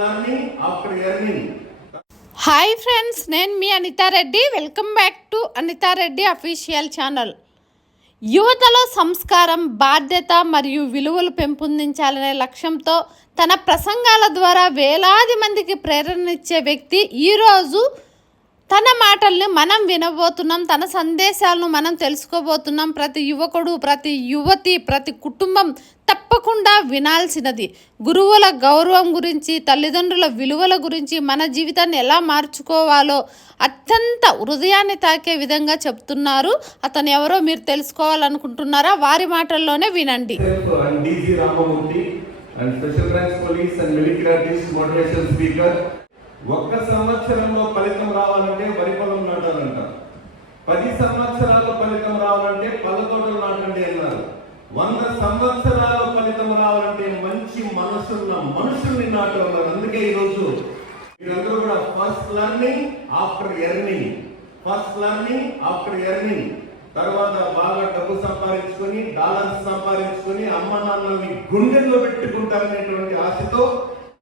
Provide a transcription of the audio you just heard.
Learning after earning. Hi friends, నేను మీ Anitha Reddy. Welcome back to Anitha Reddy official channel. యువతలో సంస్కారం, బాధ్యత మరియు విలువలు పెంపొందించాలనే లక్ష్యంతో తన ప్రసంగాల ద్వారా వేలాది మందికి ప్రేరణనిచ్చే వ్యక్తి ఈరోజు తన మాటల్ని మనం వినబోతున్నాం. తన సందేశాలను మనం తెలుసుకోబోతున్నాం. ప్రతి యువకుడు, ప్రతి యువతి, ప్రతి కుటుంబం తప్పకుండా వినాల్సినది. గురువుల గౌరవం గురించి, తల్లిదండ్రుల విలువల గురించి, మన జీవితాన్ని ఎలా మార్చుకోవాలో అత్యంత హృదయాన్ని తాకే విధంగా చెప్తున్నారు. అతను ఎవరో మీరు తెలుసుకోవాలనుకుంటున్నారా? వారి మాటల్లోనే వినండి. ఒక్క సంవత్సరంలో ఫలితం రావాలంటే వరి పొలం నాటాలంట. 10 సంవత్సరాలు ఫలితం రావాలంటే పళ్ళ తోటలు నాటండి అన్నారు. 100 సంవత్సరాల ఫలితం రావాలంటే మంచి మనసున్న మనుషుల్ని నాటాలన్నారు. అందుకే ఈరోజు మీరందరూ కూడా first learning after earning, first learning after earning, తర్వాత బాగా డబ్బు సంపాదించుకొని, డాలర్స్ సంపాదించుకొని అమ్మ నాన్నల్ని గుండెల్లో పెట్టుకుంటారనేటువంటి ఆశతో